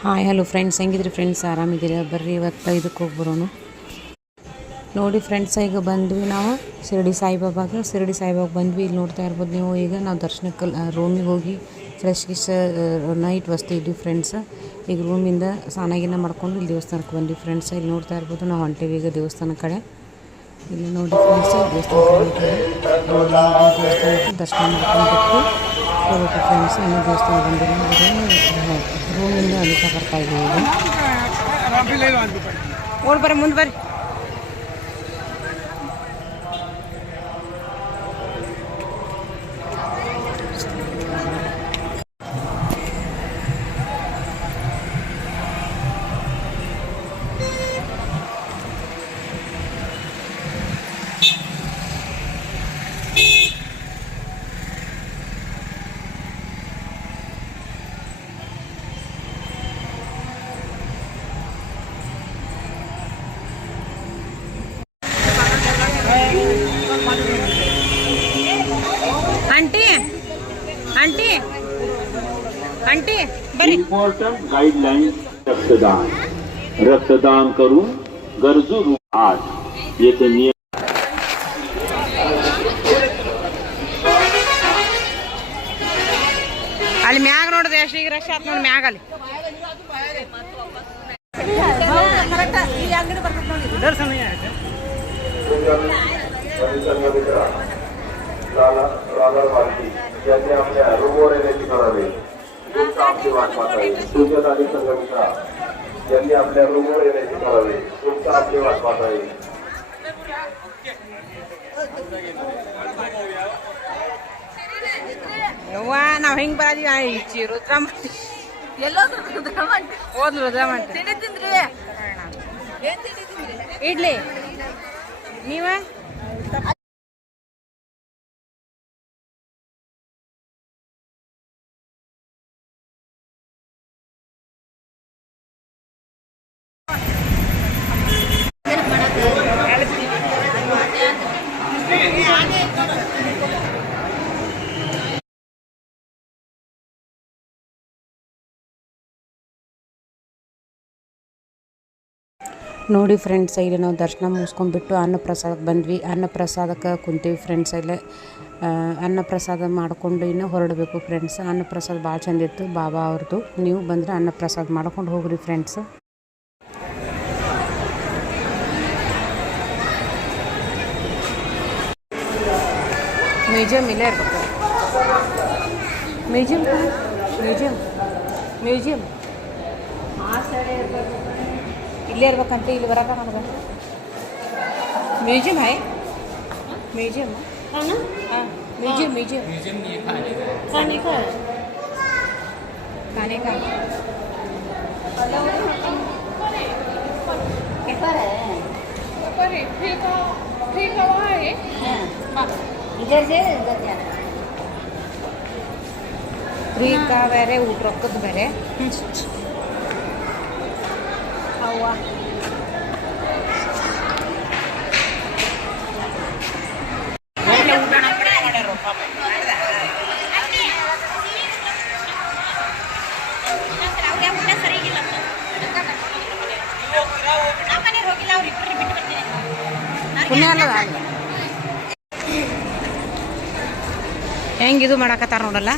Hi hello friends, ಹೆಂಗಿದ್ರಿ friends? ಆರಾಮಿದ್ದೀರಾ? ಬರ್ರಿ ಇವತ್ತು ಇದಕ್ಕೆ ಹೋಗಿ ಬರೋಣ. ನೋಡಿ ಫ್ರೆಂಡ್ಸ್, ಈಗ ಬಂದ್ವಿ ನಾವು ಶಿರಡಿ ಸಾಯಿಬಾಬಾಗೆ ಬಂದ್ವಿ. ಇಲ್ಲಿ ನೋಡ್ತಾ ಇರ್ಬೋದು ನೀವು. ಈಗ ನಾವು ದರ್ಶನಕ್ಕೆ ರೂಮಿಗೆ ಹೋಗಿ ಫ್ರೆಶ್ ನೈಟ್ ವಸ್ತಿ ಇದ್ವಿ ಫ್ರೆಂಡ್ಸ್. ಈಗ ರೂಮಿಂದ ಸ್ನಾನ ಮಾಡ್ಕೊಂಡು ಇಲ್ಲಿ ದೇವಸ್ಥಾನಕ್ಕೆ ಬಂದ್ವಿ ಫ್ರೆಂಡ್ಸ್. ಇಲ್ಲಿ ನೋಡ್ತಾ ಇರ್ಬೋದು ನಾವು ಹೊಂಟೇವಿ ಈಗ ದೇವಸ್ಥಾನ ಕಡೆ. ಇಲ್ಲಿ ನೋಡಿ ಫ್ರೆಂಡ್ಸ್, ದೇವಸ್ಥಾನಕ್ಕೆ ದರ್ಶನ ಮಾಡ್ಕೊಂಡು ಹೋಗ್ಬೇಕು ಫ್ರೆಂಡ್ಸ್. ಇನ್ನೂ ದೇವಸ್ಥಾನ ಬಂದಿಲ್ಲ, ರೂಮಿಂದ ಅನಿತಾ ಬರ್ತಾ ಇದ್ದೀವಿ ಈಗ. ಓಡ್ ಬರ್ರಿ, ಮುಂದೆ ಬರ್ರಿ. आंटी आंटी इम्पॉर्टंट गाइडलाइन रक्तदान करून गरजू आज येथे नियम ಅಲ್ಲಿ ಮ್ಯಾಗ ನೋಡಿದೆ ಅಷ್ಟು ಈಗ ರಶ್ ಆತ್ ನೋಡಿ ಮ್ಯಾಗ ಅಲ್ಲಿ यांनी आपल्या रूमवर येण्याची करावे. आपली वाट पाहताय सूचना आणि संघटना यांनी आपल्या रूमवर येण्याची करावे. तुमचा आपली वाट पाहताय. ಯವ್ವಾ ನಾವು ಹಿಂಗೆ ಬರೋದಿ ರುದ್ರಮಂಟಿ ಹೋದ್ ರುದ್ರಮಂಟಿ ಇಡ್ಲಿ ನೀವ ನೋಡಿ ಫ್ರೆಂಡ್ಸ್, ಇಲ್ಲಿ ನಾವು ದರ್ಶನ ಮುಗಿಸ್ಕೊಂಡ್ಬಿಟ್ಟು ಅನ್ನಪ್ರಸಾದಕ್ಕೆ ಬಂದ್ವಿ. ಅನ್ನಪ್ರಸಾದಕ್ಕೆ ಕುಂತೀವಿ ಫ್ರೆಂಡ್ಸ್. ಇಲ್ಲೇ ಅನ್ನಪ್ರಸಾದ ಮಾಡಿಕೊಂಡು ಇನ್ನೂ ಹೊರಡಬೇಕು ಫ್ರೆಂಡ್ಸ್. ಅನ್ನಪ್ರಸಾದ ಭಾಳ ಚಂದ ಇತ್ತು ಬಾಬಾ ಅವ್ರದ್ದು. ನೀವು ಬಂದರೆ ಅನ್ನಪ್ರಸಾದ ಮಾಡ್ಕೊಂಡು ಹೋಗ್ರಿ ಫ್ರೆಂಡ್ಸ್. ಮ್ಯೂಸಿಯಂ ಇಲ್ಲೇ ಇರ್ಬೇಕು. ಮ್ಯೂಸಿಯಂ ಆ ಸೈಡ್ ಇರ್ಬೇಕು, ಇಲ್ಲೇ ಇರ್ಬೇಕಂತ. ಇಲ್ಲಿ ಬರಕ ನಮ್ಗೆ म्यूजियम है. म्यूजियम हाँ म्यूजियम खाने का इधर से उधर जाना. ಫ್ರೀ ಕಾ ಬೇರೆ, ಊಟ ರೊಕ್ಕದ ಬೇರೆ. ಅವ್ವ ಹೆಂಗೆ ಇದು ಮಾಡಕತ್ತಾರ ನೋಡಲ್ಲ.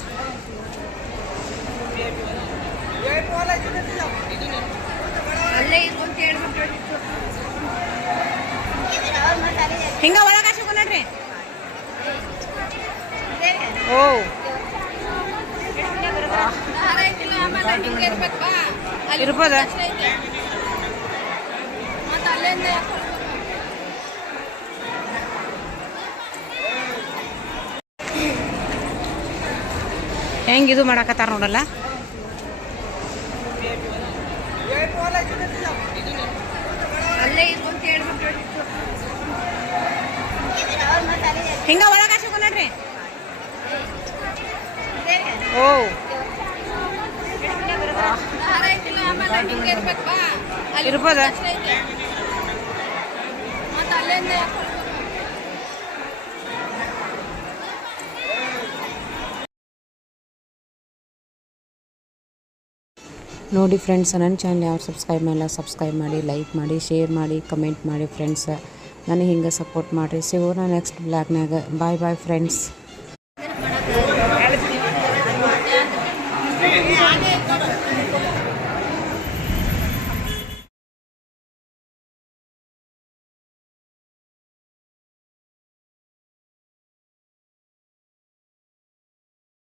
ಹಿಂಗ ಒಳಗೆ ಹಾಕಿ ನೋಡ್ರಿ. ಓ ಇರ್ಬೋದ? ಹೆಂಗೆ ಇದು ಮಾಡಕತ್ತಾರ ನೋಡಲ್ಲ. ಹಿಂಗ ಒಳಗೆ ಹಾಕಿ ನೋಡ್ರಿ. ಓ ಇರ್ಬೋದ? ನೋಡಿ ಫ್ರೆಂಡ್ಸ್, ನನ್ನ ಚಾನಲ್ ಯಾರು ಸಬ್ಸ್ಕ್ರೈಬ್ ಮಾಡಿಲ್ಲ ಸಬ್ಸ್ಕ್ರೈಬ್ ಮಾಡಿ, ಲೈಕ್ ಮಾಡಿ, ಶೇರ್ ಮಾಡಿ, ಕಮೆಂಟ್ ಮಾಡಿ ಫ್ರೆಂಡ್ಸ್. ನನಗೆ ಹಿಂಗೆ ಸಪೋರ್ಟ್ ಮಾಡಿರಿ. ಸಿಗೋಣ ನೆಕ್ಸ್ಟ್ ಬ್ಲಾಗ್ನಾಗ. ಬಾಯ್ ಬಾಯ್ ಫ್ರೆಂಡ್ಸ್.